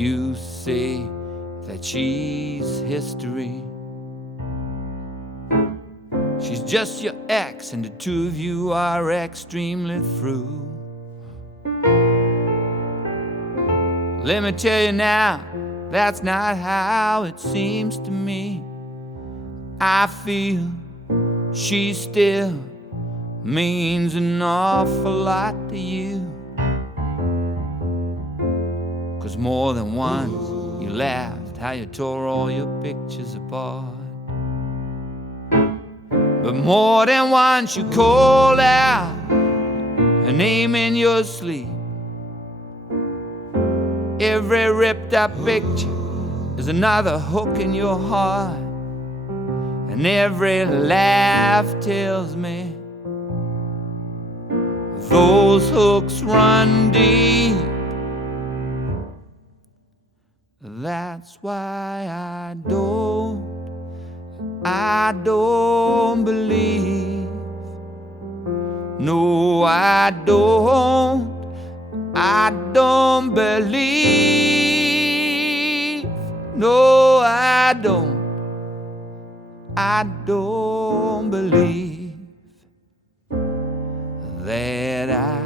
you say that she's history. She's just your ex, and the two of you are extremely through. Let me tell you now, that's not how it seems to me. I feel she still means an awful lot to you. 'Cause more than once you laughed how you tore all your pictures apart. But more than once you called out her name in your sleep. Every ripped up picture is another hook in your heart, and every laugh tells me those hooks run deep. That's why I don't believe. No, I don't believe. No, I don't believe that I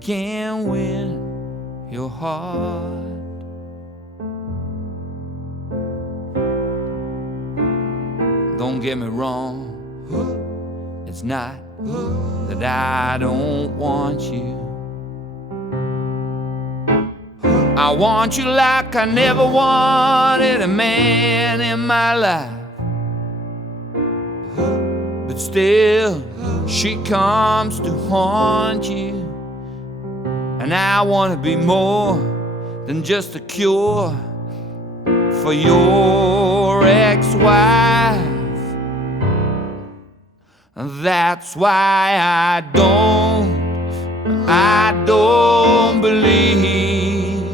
can win your heart. Don't get me wrong, it's not that I don't want you. I want you like I never wanted a man in my life. But still, she comes to haunt you. And I want to be more than just a cure for your ex-wife. That's why I don't believe.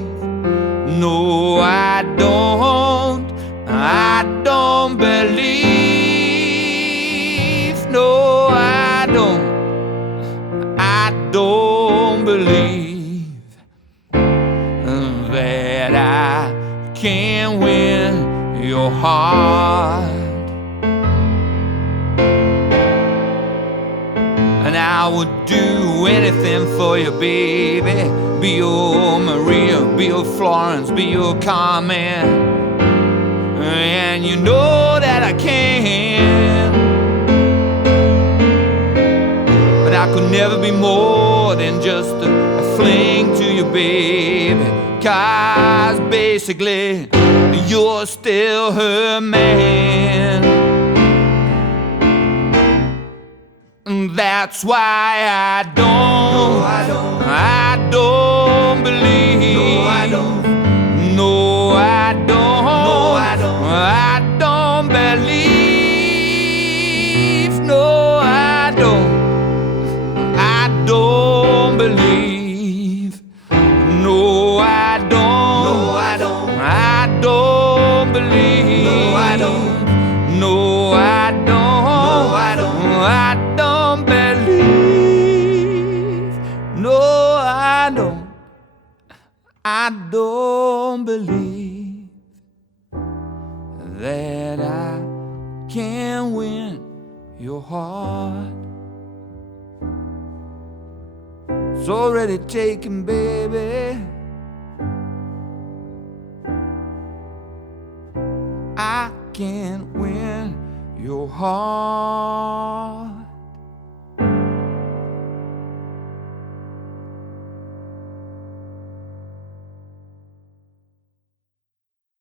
No, I don't believe. No, I don't believe that I can win your heart. And I would do anything for you, baby. Be your Maria, be your Florence, be your Carmen. And you know that I can. But I could never be more than just a fling to you, baby. 'Cause basically, you're still her man. That's why I don't believe. No, I don't. No, I don't. No, I don't. I don't believe. No, I don't. I don't believe. No, I don't. No, I don't. I don't believe. No, I don't. No, I don't. No, I don't. I don't believe. No, I don't. I don't believe that I can win your heart. It's already taken, baby. I can't win your heart.